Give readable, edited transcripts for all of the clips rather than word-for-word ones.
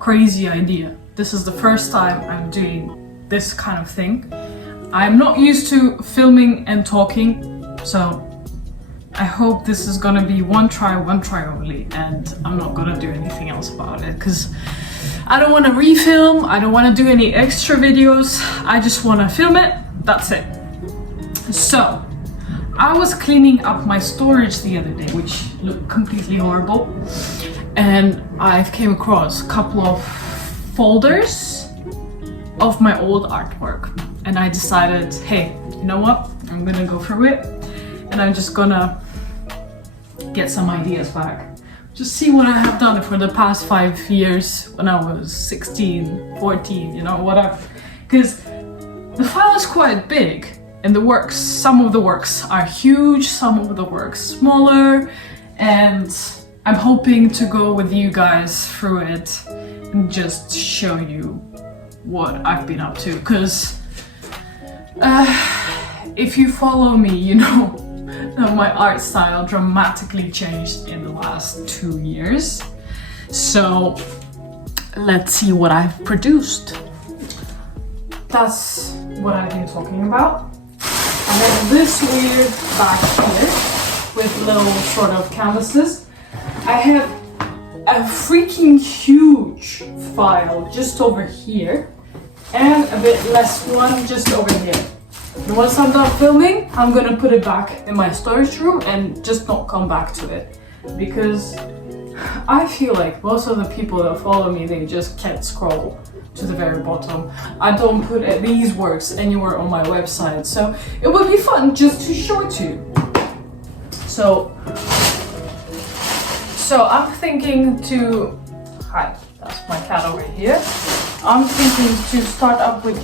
crazy idea. This is the first time I'm doing this kind of thing. I'm not used to filming and talking, so I hope this is gonna be one try only, and I'm not gonna do anything else about it because I don't want to refilm, I don't want to do any extra videos, I just want to film it, that's it. So, I was cleaning up my storage the other day, which looked completely horrible, and I came across a couple of folders of my old artwork, and I decided, hey, you know what, I'm gonna go through it, and I'm just gonna get some ideas back. Just see what I have done for the past 5 years when I was 16, 14, you know, whatever. Because the file is quite big and the works, some of the works are huge, some of the works smaller, and I'm hoping to go with you guys through it and just show you what I've been up to. Because if you follow me, you know my art style dramatically changed in the last 2 years. So let's see what I've produced. That's what I've been talking about. I have this weird bag here with little sort of canvases. I have a freaking huge file just over here and a bit less one just over here. And once I'm done filming, I'm gonna put it back in my storage room and just not come back to it. Because I feel like most of the people that follow me, they just can't scroll to the very bottom. I don't put these works anywhere on my website, so it would be fun just to show it to you. So I'm thinking to, hi, that's my cat over here. I'm thinking to start up with,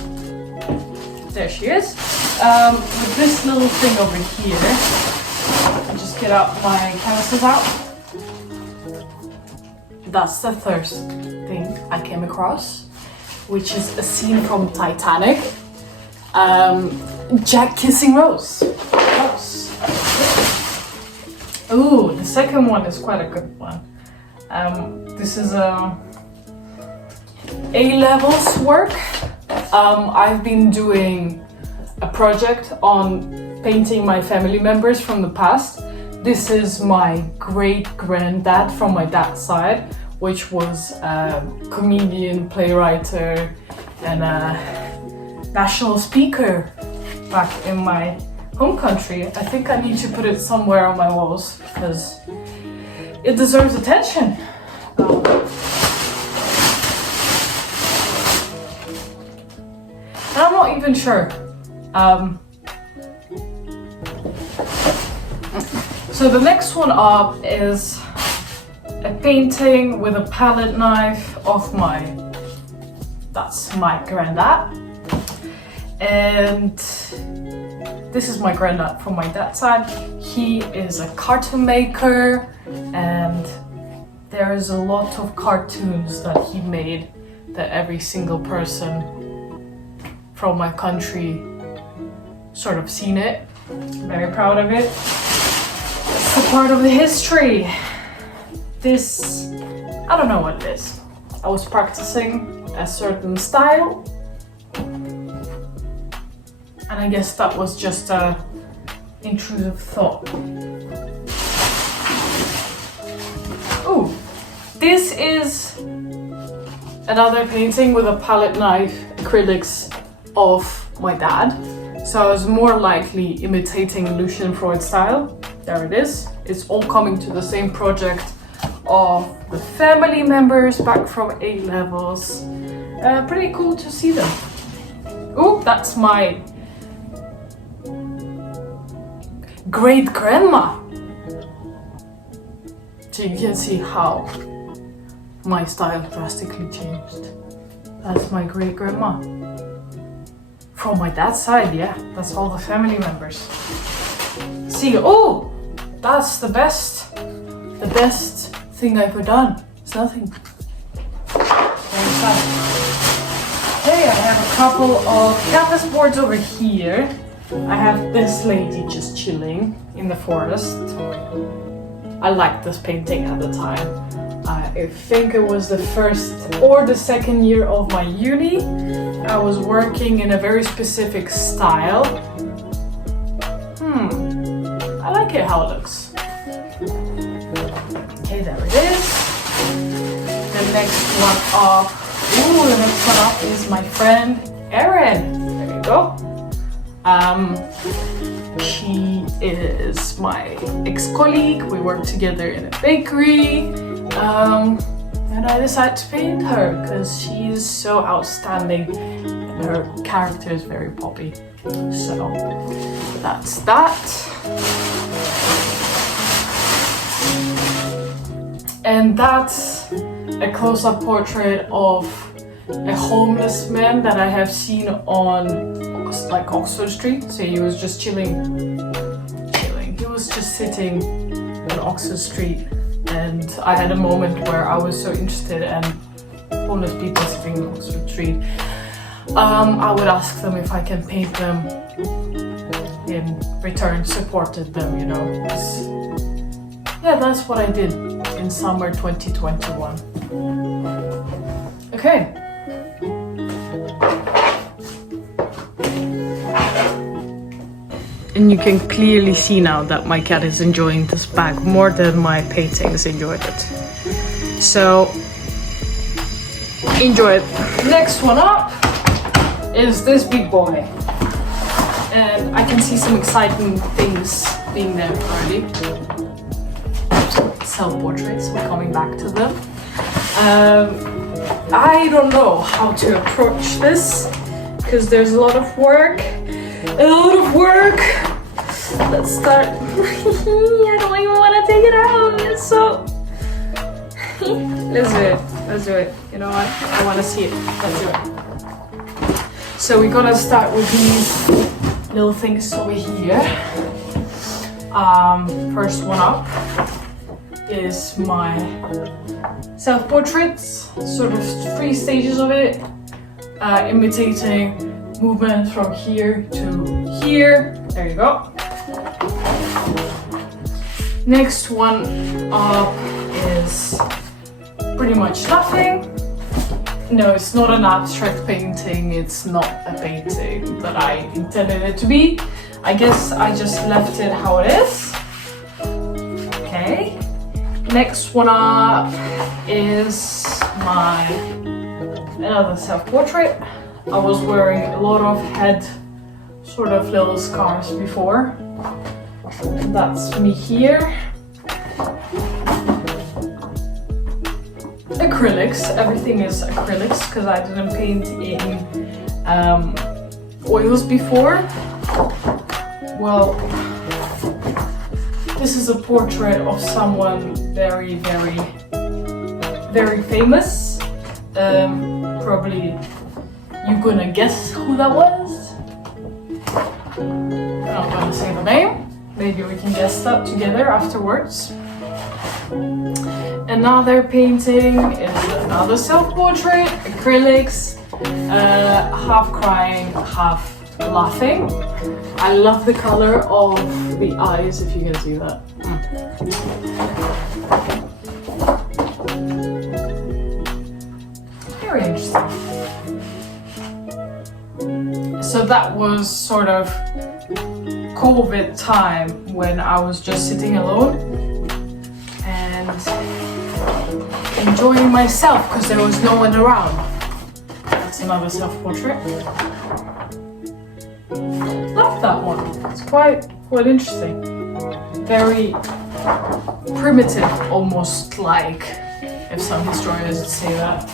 there she is. With this little thing over here, I'll just get out my canvases out. That's the first thing I came across, which is a scene from Titanic. Jack kissing Rose. Ooh, the second one is quite a good one. This is A-levels work. I've been doing a project on painting my family members from the past. This is my great-granddad from my dad's side, which was a comedian, playwright, and a national speaker back in my home country. I think I need to put it somewhere on my walls because it deserves attention. And I'm not even sure. So the next one up is a painting with a palette knife of that's my granddad. And this is my granddad from my dad's side. He is a cartoon maker, and there is a lot of cartoons that he made that every single person from my country sort of seen it. Very proud of it. It's a part of the history. This, I don't know what it is. I was practicing a certain style, and I guess that was just a intrusive thought. Ooh, this is another painting with a palette knife, acrylics of my dad. So I was more likely imitating Lucian Freud style. There it is. It's all coming to the same project of the family members back from A-levels. Pretty cool to see them. Ooh, that's my great-grandma. So you can see how my style drastically changed. That's my great-grandma. From my dad's side, yeah, that's all the family members. See, oh, that's the best thing I've ever done. It's nothing. Very sad. Okay, I have a couple of canvas boards over here. I have this lady just chilling in the forest. I liked this painting at the time. I think it was the first or the second year of my uni. I was working in a very specific style. I like it how it looks. Okay, there it is. The next one up. The next one up is my friend Erin. There you go. She is my ex-colleague. We work together in a bakery. And I decided to paint her because she's so outstanding and her character is very poppy. So that's that. And that's a close-up portrait of a homeless man that I have seen on like Oxford Street. So he was just chilling. He was just sitting on Oxford Street, and I had a moment where I was so interested in homeless people sitting on Oxford Street. I would ask them if I can paint them, in return supported them, you know. Yeah, that's what I did in summer 2021. Okay. And you can clearly see now that my cat is enjoying this bag more than my paintings enjoyed it. So, enjoy it. Next one up is this big boy. And I can see some exciting things being there already. Self-portraits, we're coming back to them. I don't know how to approach this because there's a lot of work. Let's start. I don't even want to take it out. It's so. Let's do it. You know what? I want to see it. Let's do it. So we're gonna start with these little things over here. First one up is my self-portraits. Sort of 3 stages of it, imitating movement from here to here. There you go. Next one up is pretty much nothing. No, it's not an abstract painting. It's not a painting that I intended it to be. I guess I just left it how it is. Okay. Next one up is another self-portrait. I was wearing a lot of head sort of little scars before. That's me here. Acrylics, everything is acrylics because I didn't paint in oils before. Well, this is a portrait of someone very, very, very famous. Probably you're gonna guess who that was. I'm not gonna say the name. Maybe we can guess that together afterwards. Another painting is another self-portrait, acrylics, half crying, half laughing. I love the color of the eyes, if you can see that. Very interesting. So that was sort of COVID time when I was just sitting alone and enjoying myself because there was no one around. That's another self-portrait. Love that one. It's quite interesting. Very primitive, almost, like if some historians would say that.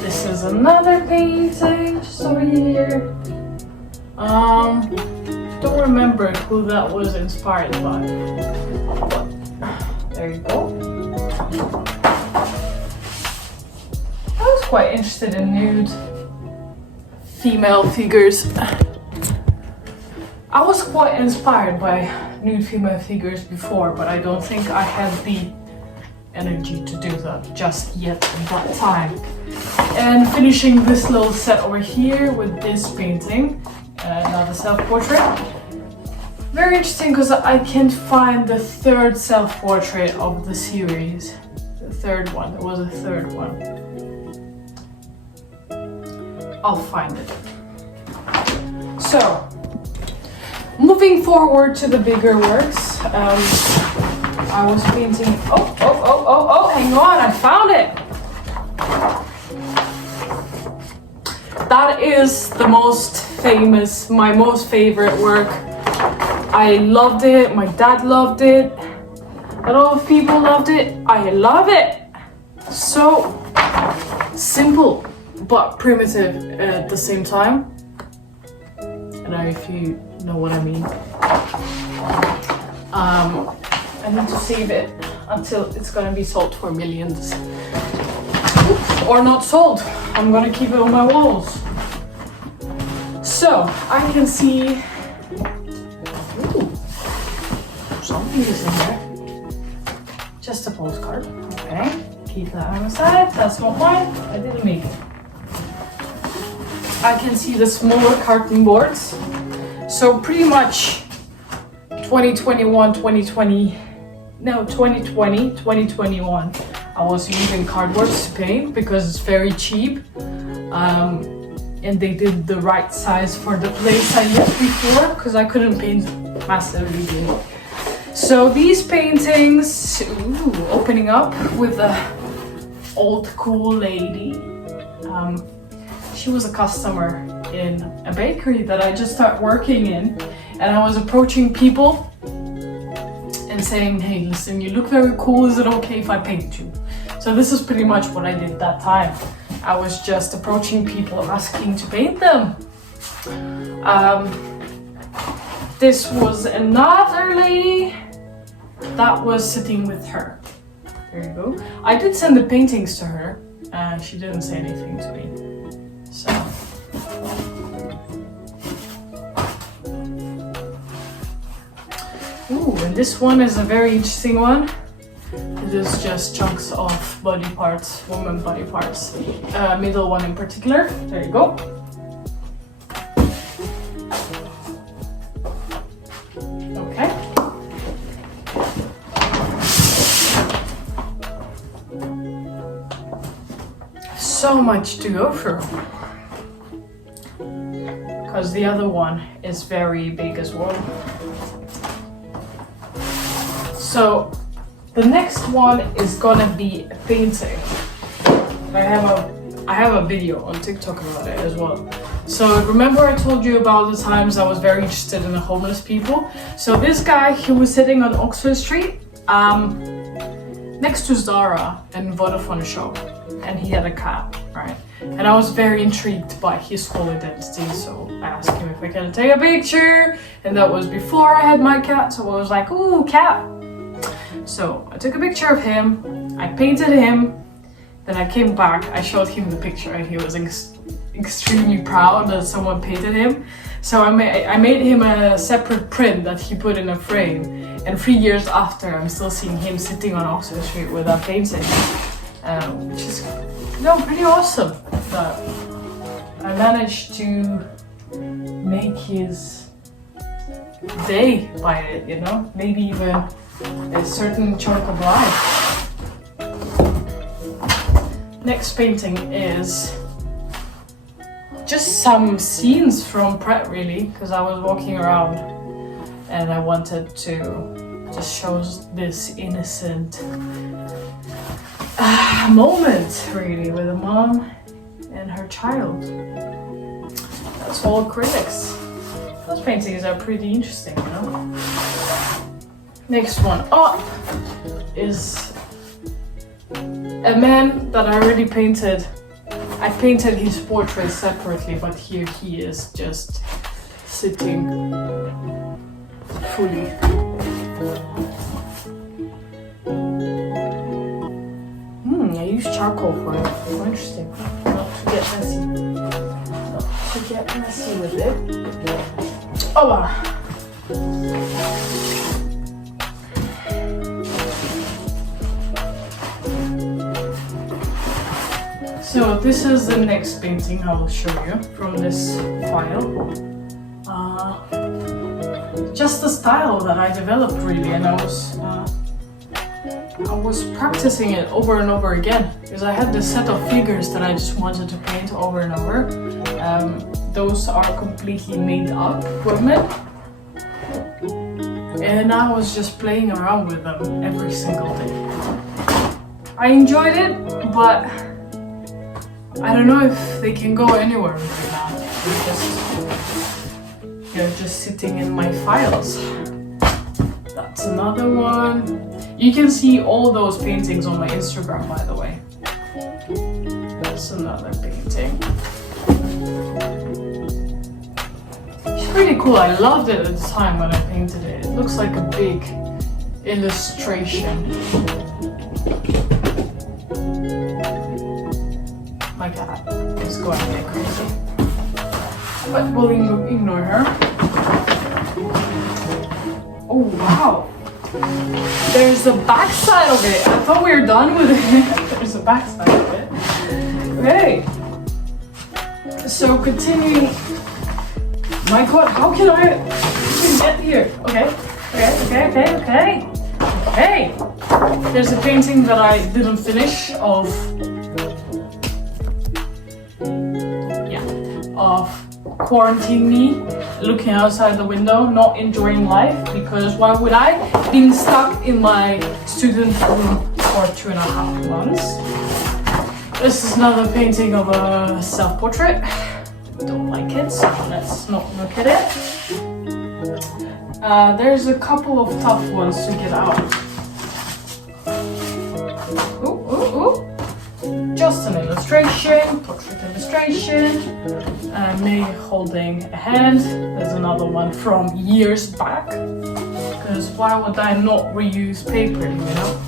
This is another painting just over here. Don't remember who that was inspired by. There you go. I was quite interested in nude female figures. I was quite inspired by nude female figures before, but I don't think I had the energy to do that just yet at that time. And finishing this little set over here with this painting, another self-portrait. Very interesting because I can't find the third self-portrait of the series. The third one, there was a third one. I'll find it. So, moving forward to the bigger works, I was painting, oh, hang on, I found it! That is the most famous, my most favorite work. I loved it, my dad loved it, a lot of people loved it, I love it! So simple but primitive at the same time. I don't know if you know what I mean. I need to save it until it's gonna be sold for millions. Or not sold. I'm gonna keep it on my walls. So I can see, ooh, something is in there. Just a postcard. Okay, keep that on the side. That's not mine. I didn't make it. I can see the smaller carton boards. So pretty much 2021, 2021, I was using cardboard to paint because it's very cheap. And they did the right size for the place I lived before because I couldn't paint massively big. So these paintings, ooh, opening up with a old cool lady. She was a customer in a bakery that I just started working in, and I was approaching people and saying, hey, listen, you look very cool, is it okay if I paint you? So this is pretty much what I did that time. I was just approaching people asking to paint them. This was another lady that was sitting with her. There you go. I did send the paintings to her, and she didn't say anything to me. So. Ooh, and this one is a very interesting one. It is just chunks of body parts, woman body parts. Middle one in particular. There you go. Okay. So much to go through. Because the other one is very big as well. So the next one is gonna be a painting. I have a video on TikTok about it as well. So remember I told you about the times I was very interested in the homeless people? So this guy, he was sitting on Oxford Street, next to Zara and Vodafone shop, and he had a cat, right? And I was very intrigued by his whole identity, so I asked him if I could take a picture, and that was before I had my cat, so I was like, ooh, cat. So I took a picture of him, I painted him, then I came back, I showed him the picture, and he was extremely proud that someone painted him. So I made him a separate print that he put in a frame, and 3 years after I'm still seeing him sitting on Oxford Street with that painting, which is pretty awesome that I managed to make his day by it, you know, maybe even a certain chunk of life. Next painting is just some scenes from Pret, really, because I was walking around and I wanted to just show this innocent moment, really, with a mom and her child. That's all acrylics. Those paintings are pretty interesting, you know? Next one up is a man that I already painted. I painted his portrait separately, but here he is just sitting fully. I used charcoal for it. Oh, interesting. Not to get messy. Not to get messy with it. Oh, so this is the next painting I will show you from this file. just the style that I developed really, and I was practicing it over and over again because I had this set of figures that I just wanted to paint over and over. Those are completely made up women, and I was just playing around with them every single day. I enjoyed it, but I don't know if they can go anywhere right now. They're just sitting in my files. That's another one. You can see all those paintings on my Instagram, by the way. That's another painting. It's pretty cool. I loved it at the time when I painted it. It looks like a big illustration. My cat is going a bit crazy. But we'll ignore her. Oh wow! There's a backside of it. I thought we were done with it. There's a backside of it. Okay. So continuing. My God, how can I even get here? Okay. There's a painting that I didn't finish of quarantine me, looking outside the window, not enjoying life, because why would I? Being stuck in my student room for 2.5 months. This is another painting of a self-portrait. Don't like it, so let's not look at it. There's a couple of tough ones to get out. Ooh. Just an illustration, portrait illustration. Me holding a hand. There's another one from years back. Because why would I not reuse paper, you know?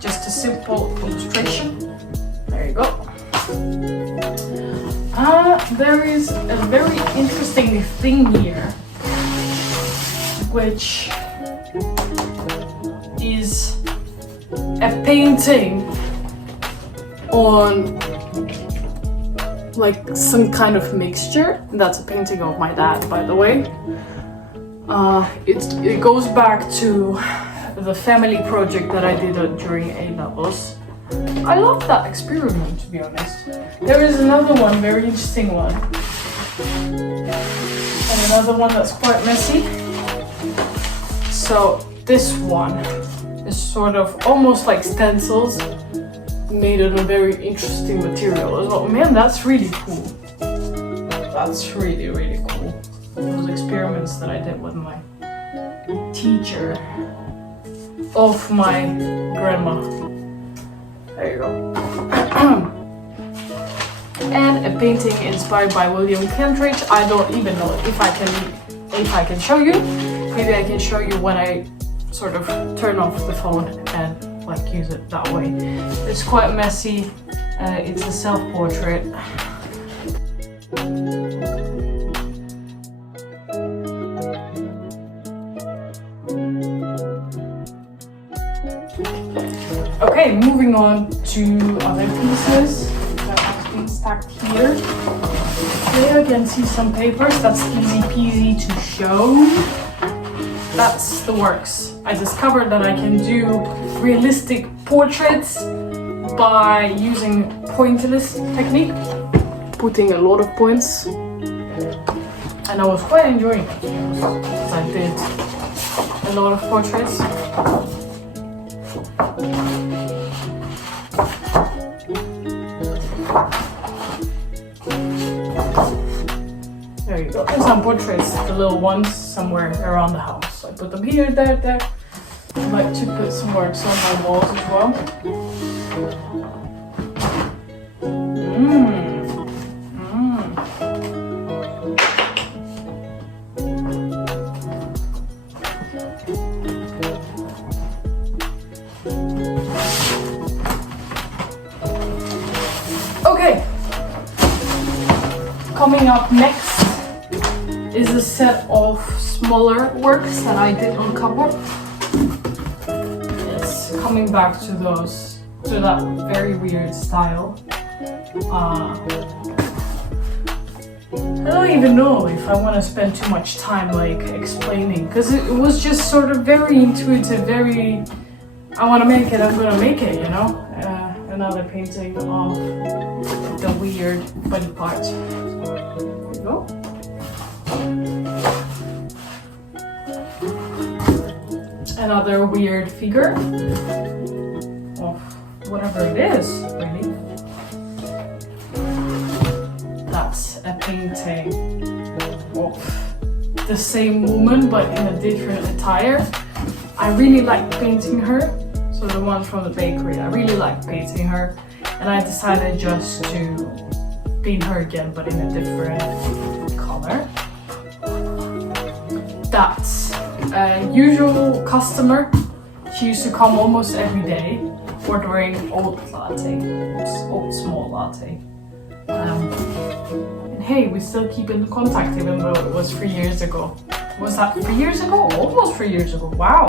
Just a simple illustration. There you go. There is a very interesting thing here, which is a painting on like some kind of mixture. That's a painting of my dad, by the way. It goes back to the family project that I did during A-levels. I love that experiment, to be honest. There is another one, very interesting one. And another one that's quite messy. So this one is sort of almost like stencils, made in a very interesting material as well. Man, that's really cool. That's really, really cool. Those experiments that I did with my teacher of my grandma. There you go. And a painting inspired by William Kentridge. I don't even know if I can show you. Maybe I can show you when I sort of turn off the phone and like use it that way. It's quite messy. It's a self-portrait. Okay, moving on to other pieces that have been stacked here. There you can see some papers. That's easy peasy to show. That's the works. I discovered that I can do realistic portraits by using pointillist technique, putting a lot of points, and I was quite enjoying it because I did a lot of portraits. There you go. And some portraits, the little ones, somewhere around the house. I put them here, there. I like to put some works on my walls as well. Okay. Coming up next is a set of smaller works that I did on cardboard. It's coming back to that very weird style. I don't even know if I want to spend too much time like explaining, because it was just sort of very intuitive, very, I want to make it, I'm gonna make it, you know? Another painting of the weird body part. There you go. Another weird figure of whatever it is, really. That's a painting of the same woman but in a different attire. I really like painting her. So the one from the bakery, I really like painting her. And I decided just to paint her again but in a different color. That's a usual customer. She used to come almost every day ordering oat latte, oat small latte. And hey, we still keep in contact even though it was 3 years ago. Was that 3 years ago? Almost 3 years ago, wow.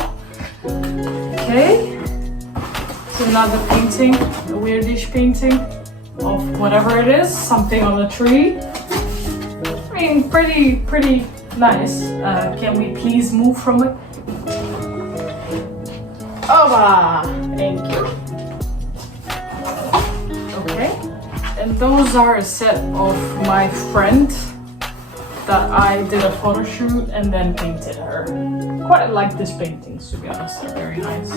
Okay, it's another painting, a weirdish painting of whatever it is, something on a tree. I mean, pretty nice. Can we please move from it? Oba! Thank you. Okay. And those are a set of my friend that I did a photo shoot and then painted her. Quite like these paintings, to be honest. They're very nice.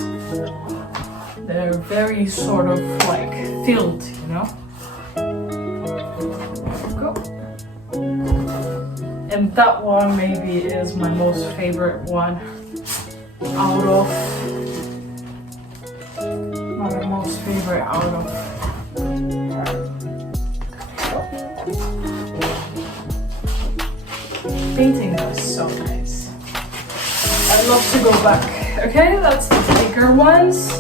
They're very sort of like filled, you know? Go. And that one maybe is my most favorite one out of my most favorite out of her. Painting was so nice. I'd love to go back. Okay, that's the bigger ones.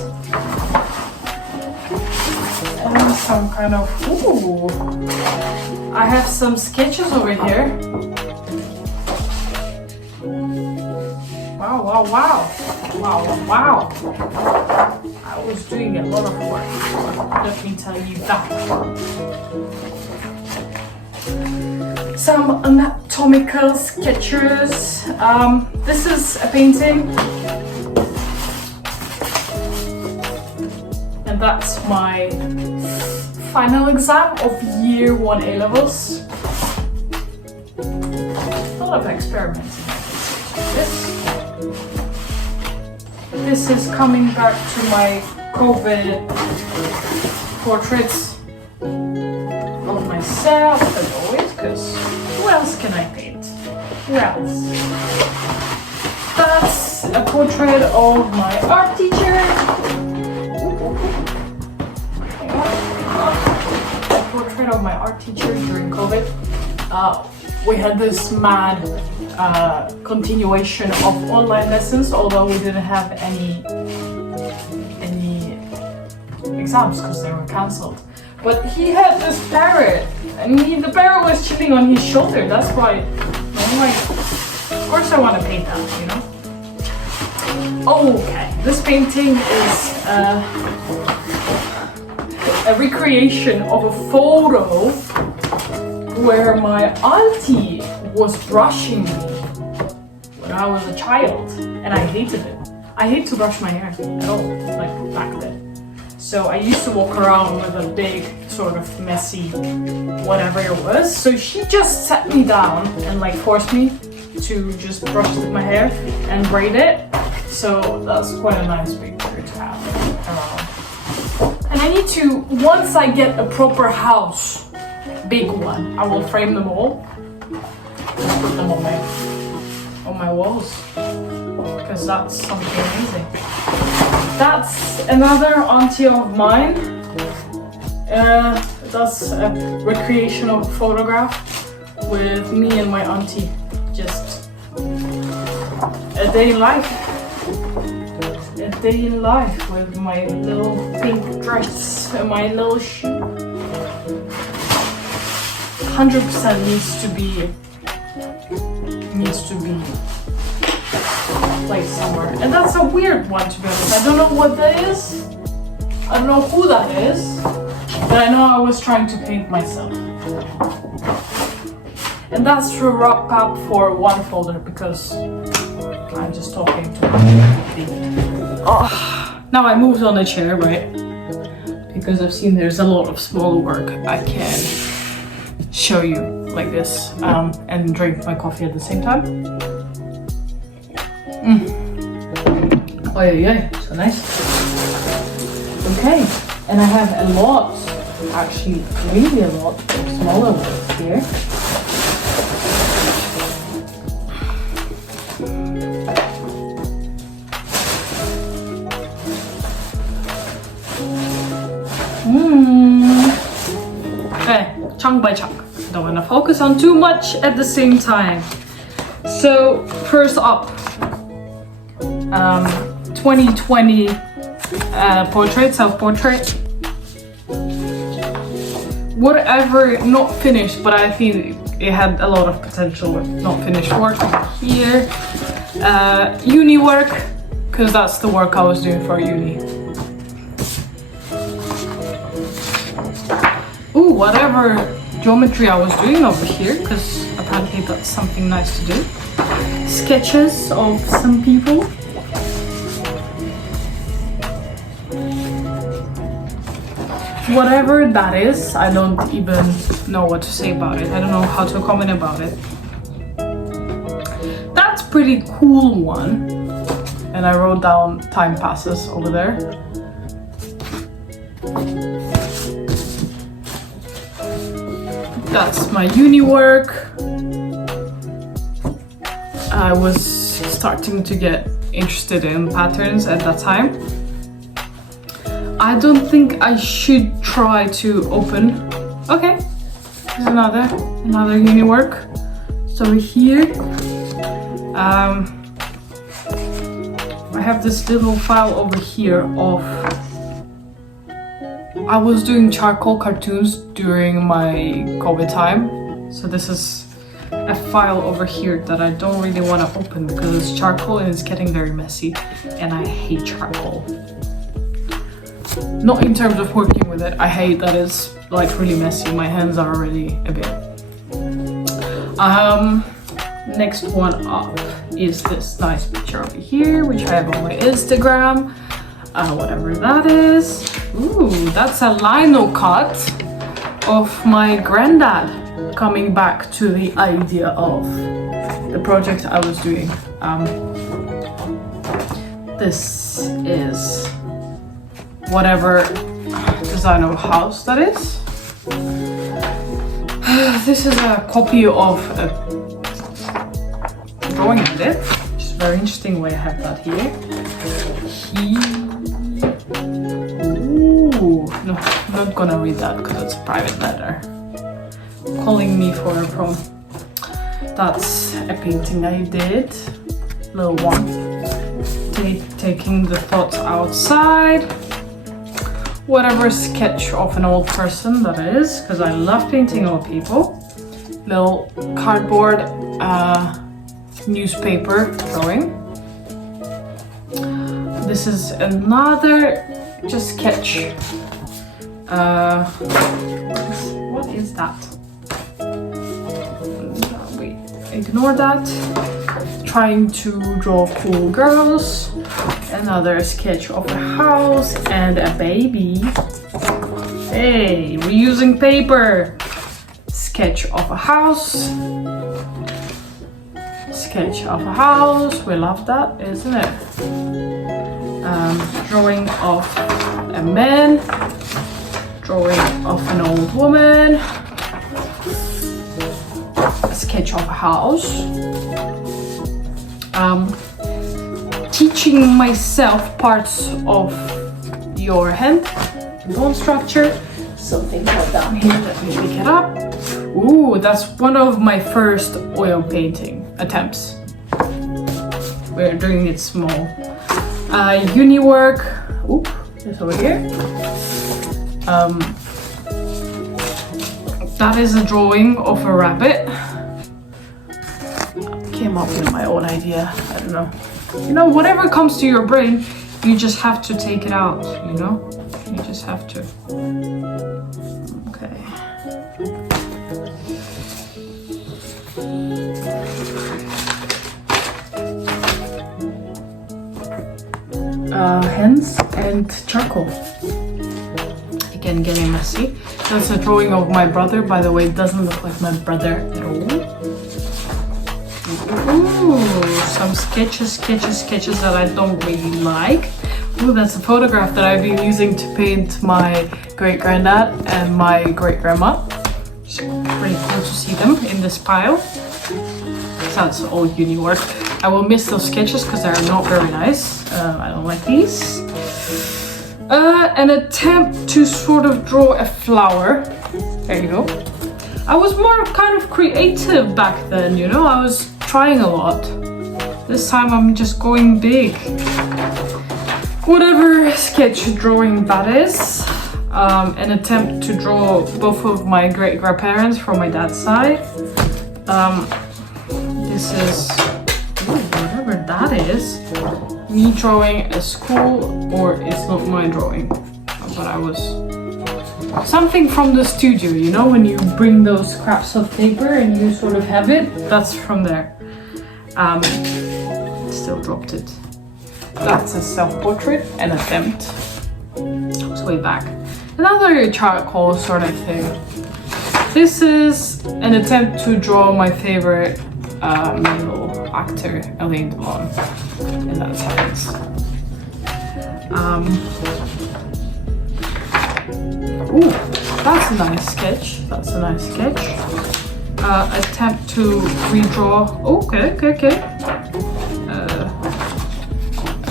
And some kind of, ooh. I have some sketches over here. Wow, wow, wow. Wow, wow. I was doing a lot of work, let me tell you that. Some anatomical sketches. This is a painting. And that's my final exam of year 1 A-levels. A lot of experimenting. This is coming back to my COVID portraits of myself as always, because who else can I paint? Who else? That's a portrait of my art teacher. A portrait of my art teacher during COVID. We had this mad continuation of online lessons, although we didn't have any exams because they were cancelled. But he had this parrot, and the parrot was chilling on his shoulder. That's why I'm like, of course I want to paint that, you know? Okay, this painting is a recreation of a photo where my auntie was brushing me when I was a child, and I hated it. I hate to brush my hair at all, like back then. So I used to walk around with a big, sort of messy, whatever it was. So she just sat me down and like forced me to just brush my hair and braid it. So that's quite a nice picture to have around. And I need to, once I get a proper house, big one, I will frame them all. Just put them on my walls, because that's something amazing. That's another auntie of mine. That's a recreation of a photograph with me and my auntie. Just a day in life. A day in life with my little pink dress and my little shoe. 100% needs to be placed somewhere. And that's a weird one, to be honest. I don't know what that is. I don't know who that is. But I know I was trying to paint myself. And that's the wrap up for one folder because I'm just talking to my oh. Now I moved on a chair, right? Because I've seen there's a lot of smaller work I can show you like this and drink my coffee at the same time. Oh yeah, so nice. Okay, and I have a lot, actually really a lot of smaller work here. Okay, chunk by chunk. Don't want to focus on too much at the same time. So first up, 2020 portrait, self-portrait. Whatever, not finished, but I think it had a lot of potential with not finished work here. Uni work, because that's the work I was doing for uni. Ooh, whatever geometry I was doing over here, because apparently that's something nice to do. Sketches of some people. Whatever that is, I don't even know what to say about it. I don't know how to comment about it. That's pretty cool one. And I wrote down time passes over there. That's my uni work. I was starting to get interested in patterns at that time. I don't think I should try to open. Okay, there's another uni work. So here, I have this little file over here of. I was doing charcoal cartoons during my COVID time, so this is a file over here that I don't really want to open because it's charcoal and it's getting very messy, and I hate charcoal. Not in terms of working with it, I hate that it's like really messy. My hands are already a bit. Next one up is this nice picture over here, which I have on my Instagram. Whatever that is. Ooh, that's a lino cut of my granddad coming back to the idea of the project I was doing. This is whatever design of house that is. This is a copy of a drawing I did, which is a very interesting way I have that here. Ooh, no, I'm not gonna read that because it's a private letter. Calling me for a prom. That's a painting I did, little one. Taking the thoughts outside. Whatever sketch of an old person that is, because I love painting old people. Little cardboard newspaper drawing. This is another just sketch. What is that? Wait, ignore that. Trying to draw cool girls. Another sketch of a house and a baby. Hey, we're using paper. Sketch of a house. Sketch of a house. We love that, isn't it? Drawing of a man. Drawing of an old woman. A sketch of a house. Teaching myself parts of your hand, bone structure. Something right down here, let me pick it up. Ooh, that's one of my first oil painting attempts. We're doing it small. Uni work. Oop, it's over here. That is a drawing of a rabbit. Came up with my own idea. I don't know. You know, whatever comes to your brain, you just have to take it out, you know? You just have to. Okay. Hens and charcoal. Again, getting messy. That's a drawing of my brother. By the way, it doesn't look like my brother at all. Ooh, some sketches that I don't really like. Ooh, that's a photograph that I've been using to paint my great-granddad and my great-grandma. It's pretty cool to see them in this pile. That's all uni work. I will miss those sketches because they're not very nice. I don't like these. An attempt to sort of draw a flower. There you go. I was more kind of creative back then, you know, I was trying a lot. This time I'm just going big. Whatever sketch drawing that is. An attempt to draw both of my great-grandparents from my dad's side. This is, whatever that is, me drawing a school, or it's not my drawing, but I was, something from the studio, you know, when you bring those scraps of paper and you sort of have it, that's from there. Still dropped it. That's a self-portrait, an attempt. It's way back. Another charcoal sort of thing. This is an attempt to draw my favorite male actor, Elaine Delon, and that's hands. Ooh, that's a nice sketch. That's a nice sketch. Attempt to redraw. Okay.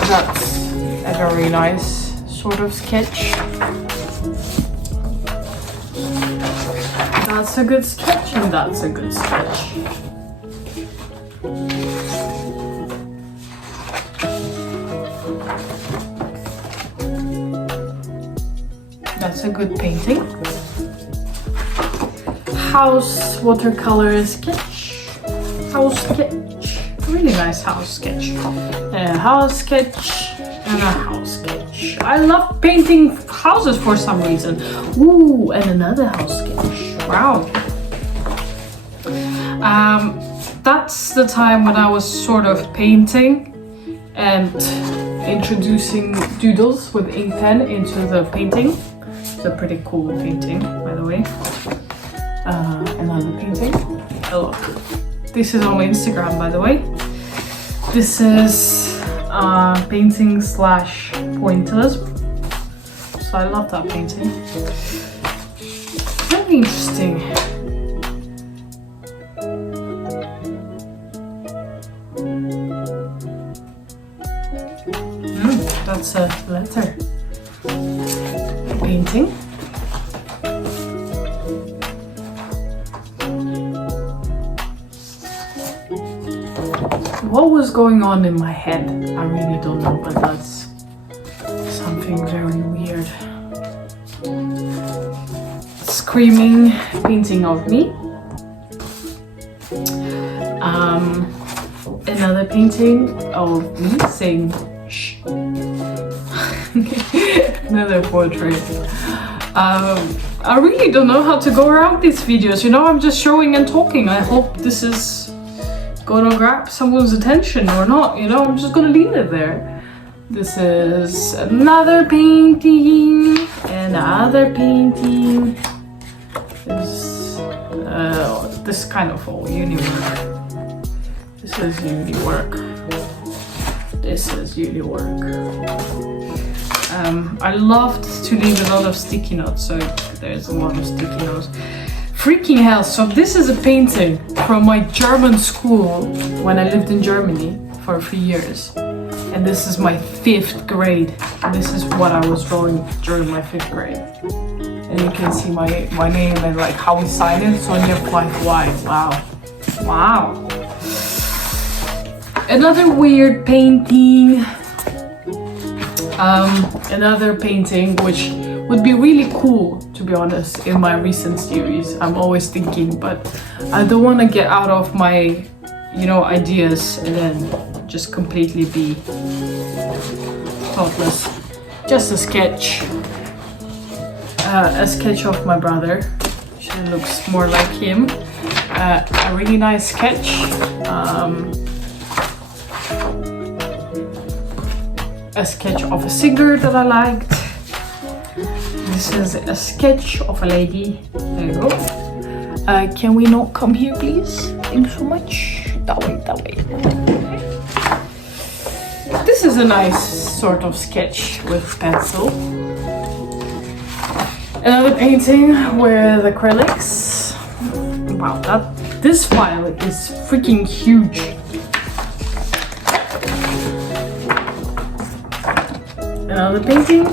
That's a very nice sort of sketch. That's a good sketch, and that's a good sketch. That's a good painting. House watercolor sketch. House sketch. Really nice house sketch. And a house sketch and a house sketch. I love painting houses for some reason. Ooh, and another house sketch. Wow. That's the time when I was sort of painting and introducing doodles with ink pen into the painting. It's a pretty cool painting, by the way. Another painting. Oh, this is on my Instagram, by the way. This is painting slash pointillism. So I love that painting. Very interesting. That's a letter painting. What was going on in my head? I really don't know, but that's something very weird. Screaming painting of me. Another painting of me saying shh. Another portrait. I really don't know how to go around these videos, you know, I'm just showing and talking. I hope this is gonna grab someone's attention or not, you know, I'm just gonna leave it there. This is another painting, another painting. This is kind of all uni work. This is uni work. This is uni work. I loved to leave a lot of sticky notes, so there's a lot of sticky notes. Freaking hell, so this is a painting from my German school when I lived in Germany for a few years. And this is my 5th grade. This is what I was drawing during my 5th grade. And you can see my name and like how we sign it, Sonia White. Wow. Wow. Another weird painting. Another painting which would be really cool, to be honest, in my recent series. I'm always thinking, but I don't want to get out of my, you know, ideas and then just completely be thoughtless. Just a sketch of my brother She looks more like him. A really nice sketch. A sketch of a singer that I liked. This is a sketch of a lady. There you go. Can we not come here, please? Thank you so much. That way, that way. Okay. This is a nice sort of sketch with pencil. Another painting with acrylics. Wow, this file is freaking huge. Another painting.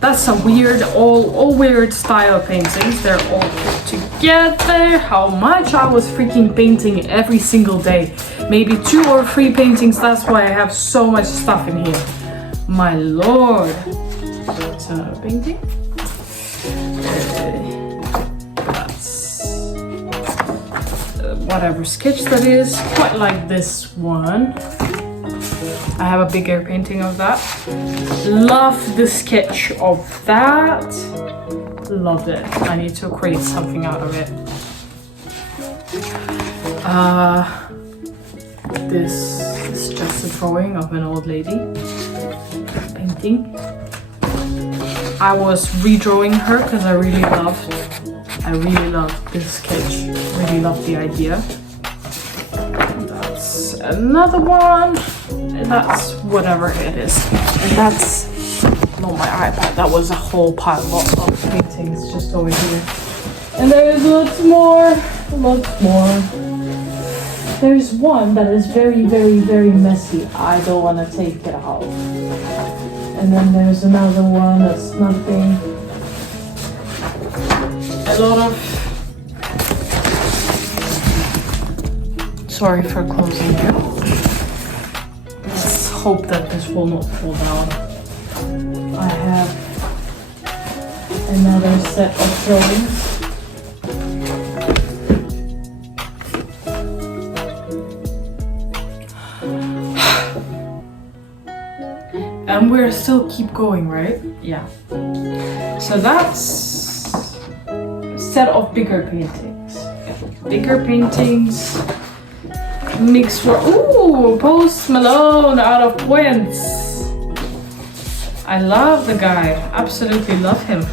That's a weird, all weird style paintings. They're all put together. How much I was freaking painting every single day. Maybe 2 or 3 paintings. That's why I have so much stuff in here. My lord. It's another painting. That's whatever sketch that is. Quite like this one. I have a bigger painting of that. Love the sketch of that. Loved it. I need to create something out of it. This is just a drawing of an old lady. Painting. I was redrawing her because I really loved this sketch. Really loved the idea. That's another one. And that's whatever it is. And that's not my iPad. That was a whole pile of paintings just over here. And there is lots more. There's one that is very, very, very messy. I don't want to take it out. And then there's another one that's nothing. A lot of... Sorry for closing it. Let's hope that this will not fall down. I have another set of drawings. And we're still keep going, right? Yeah. So that's a set of bigger paintings. Bigger paintings. Mixed for Post Malone out of Points. I love the guy. Absolutely love him.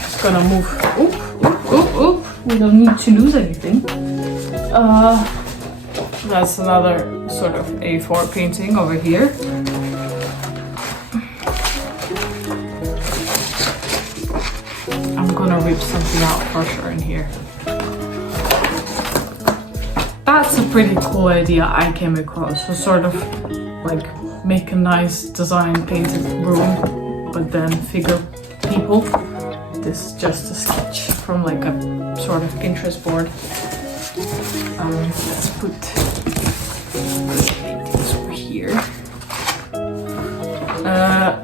Just gonna move. Oop. We don't need to lose anything. That's another sort of A4 painting over here. I'm gonna rip something out for sure in here. That's a pretty cool idea I came across. So sort of like make a nice design painted room, but then figure people. This is just a sketch from like a sort of Pinterest board. Let's put paintings over here.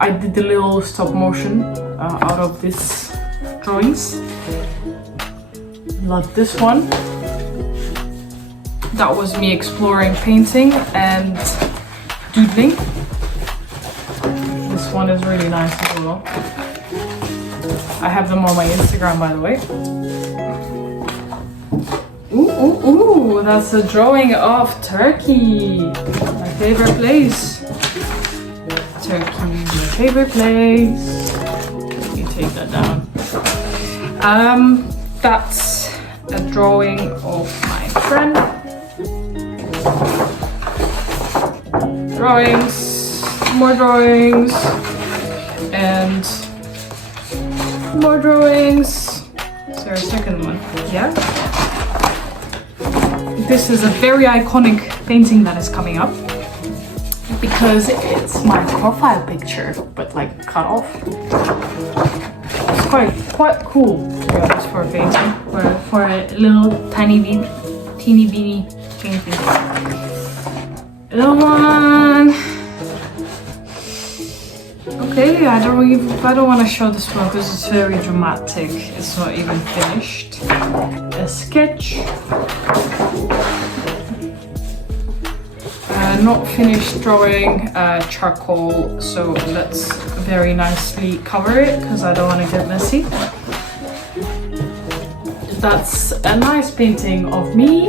I did a little stop motion out of these drawings. Love this one. That was me exploring painting and doodling. This one is really nice as well. I have them on my Instagram, by the way. Ooh, that's a drawing of Turkey. My favorite place. Turkey, my favorite place. Let me take that down. That's a drawing of my friend. Drawings, more drawings, and more drawings. Is there a second one? Yeah. This is a very iconic painting that is coming up because it's my profile picture, but like cut off. It's quite cool to be honest for a painting, for a little teeny beeny painting. Another one. Okay, I don't want to show this one because it's very dramatic. It's not even finished. A sketch. not finished drawing charcoal, so let's very nicely cover it because I don't want to get messy. That's a nice painting of me.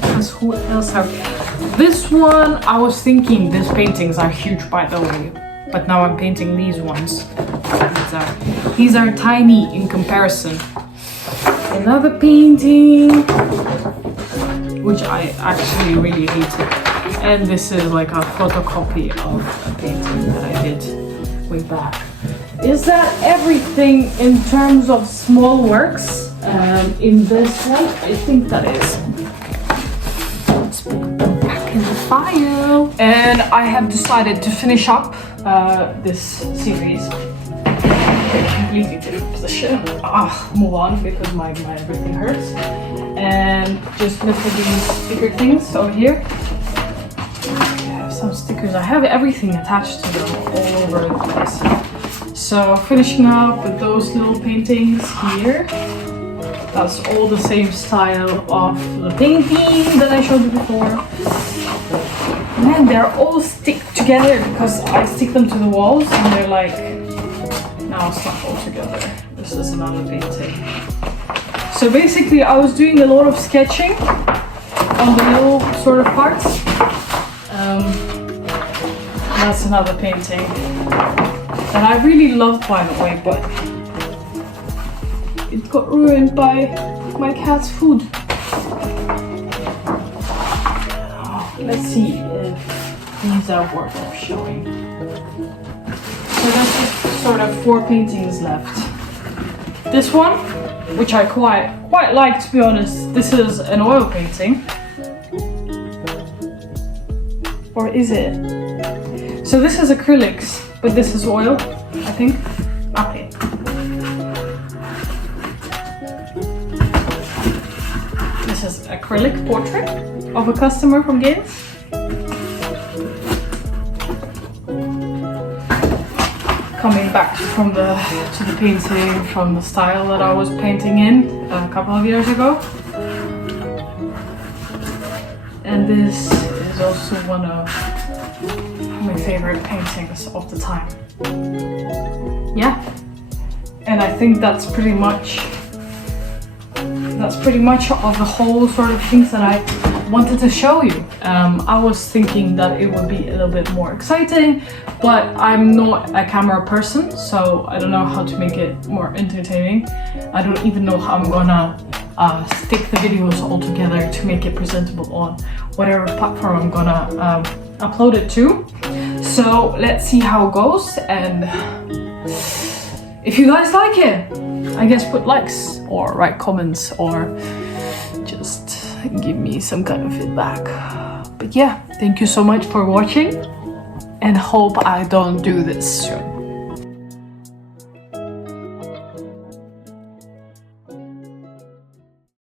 Because who else have... This one, I was thinking these paintings are huge, by the way, but now I'm painting these ones. These are tiny in comparison. Another painting, which I actually really hated. And this is like a photocopy of a painting that I did way back. Is that everything in terms of small works in this one? I think that is. Let's put them back in the file. And I have decided to finish up this series. Completely different position. Move on because my everything hurts. And just look at these sticker things over here. I have some stickers. I have everything attached to them all over the place. So finishing up with those little paintings here. That's all the same style of the painting that I showed you before. Man, they're all stick together because I stick them to the walls and they're like, now it's not all together. This is another painting. So basically I was doing a lot of sketching on the little sort of parts. That's another painting that I really loved, by the way, but it got ruined by my cat's food. Let's see if these are worth of showing. So that's just sort of 4 paintings left. This one, which I quite like, to be honest. This is an oil painting. Or is it? So this is acrylics, but this is oil, I think. Okay. This is acrylic portrait of a customer from Gaines. Coming back to the painting from the style that I was painting in a couple of years ago. And this is also one of my favorite paintings of the time. Yeah, and I think that's pretty much of the whole sort of things that I wanted to show you. I was thinking that it would be a little bit more exciting, but I'm not a camera person, so I don't know how to make it more entertaining. I don't even know how I'm gonna stick the videos all together to make it presentable on whatever platform I'm gonna upload it to. So let's see how it goes, and if you guys like it, I guess put likes or write comments or just give me some kind of feedback. But yeah, thank you so much for watching and hope I don't do this soon.